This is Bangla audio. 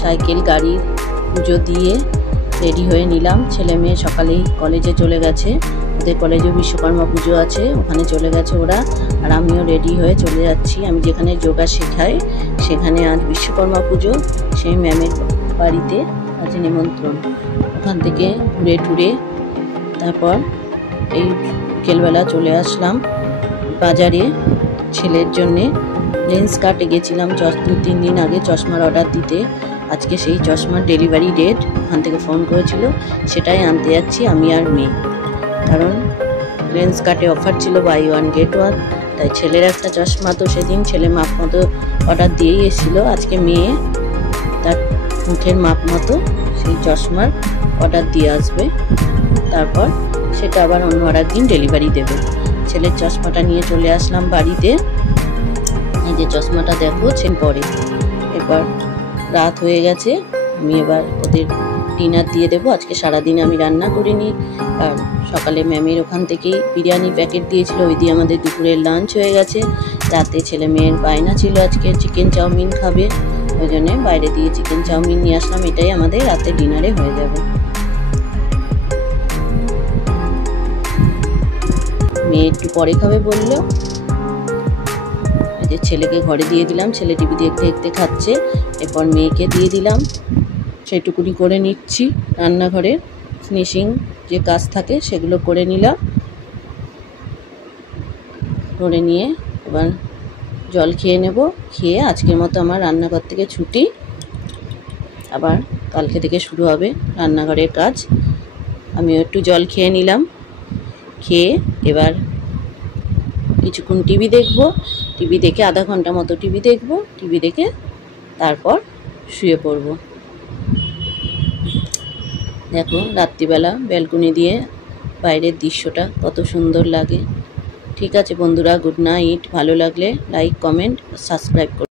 সাইকেল গাড়ি পুজো দিয়ে রেডি হয়ে নিলাম। ছেলে মেয়ে সকালেই কলেজে চলে গেছে, ওদের কলেজে বিশ্বকর্মা পুজো আছে, ওখানে চলে গেছে ওরা। আর আমিও রেডি হয়ে চলে যাচ্ছি। আমি যেখানে যোগা শেখাই সেখানে আজ বিশ্বকর্মা পুজো, সেই ম্যামের বাড়িতে আজ নিমন্ত্রণ। ওখান থেকে ঘুরে টুরে তারপর এই বিকেলবেলা চলে আসলাম বাজারে ছেলের জন্যে লেন্স কাটে গেছিলাম 2-3 দিন আগে চশমার অর্ডার দিতে। আজকে সেই চশমার ডেলিভারি ডেট, ওখান থেকে ফোন করেছিল, সেটাই আনতে যাচ্ছি আমি আর মেয়ে। কারণ লেন্স কাটে অফার ছিল বাই 1 get 1, তাই ছেলের একটা চশমা তো সেদিন ছেলে মাপ মতো অর্ডার দিয়েই এসেছিলো। আজকে মেয়ে তার মুখের মাপ মতো সেই চশমার অর্ডার দিয়ে আসবে, তারপর সেটা আবার অন্য আর একদিন ডেলিভারি দেবে। ছেলের চশমাটা নিয়ে চলে আসলাম বাড়িতে। এই যে চশমাটা দেখো পরে। এবার রাত হয়ে গেছে, আমি এবার ওদের ডিনার দিয়ে দেবো। আজকে সারাদিন আমি রান্না করিনি, আর সকালে ম্যামের ওখান থেকেই বিরিয়ানি প্যাকেট দিয়েছিল, ওই দিয়ে আমাদের দুপুরের লাঞ্চ হয়ে গেছে। রাতে ছেলে মেয়ের বায়না ছিল আজকে চিকেন চাউমিন খাবে, ওই জন্যে বাইরে দিয়ে চিকেন চাউমিন নিয়ে আসলাম। এটাই আমাদের রাতে ডিনারে হয়ে যাবে। মেয়ে একটু পরে খাবে বললো, যে ছেলেকে ঘরে দিয়ে দিলাম, ছেলে টিভি দেখতে দেখতে খাচ্ছে। এরপর মেয়েকে দিয়ে দিলাম, সেটুকুনি করে নিচ্ছি। রান্নাঘরে ফিনিশিং যে কাজ থাকে সেগুলো করে নিলাম, করে নিয়ে এবার জল খেয়ে নেব। খেয়ে আজকের মতো আমার রান্নাঘর থেকে ছুটি, আবার কালকে থেকে শুরু হবে রান্নাঘরের কাজ। আমিও একটু জল খেয়ে নিলাম, খেয়ে এবার কিছুক্ষণ টিভি দেখব। টিভি দেখে আধা ঘন্টা মতো টিভি দেখব, টিভি দেখে তারপর শুয়ে পড়ব। দেখো রাত্রিবেলা ব্যালকনি দিয়ে বাইরের দৃশ্যটা কত সুন্দর লাগে। ঠিক আছে বন্ধুরা, গুড নাইট। ভালো লাগলে লাইক, কমেন্ট, সাবস্ক্রাইব করুন।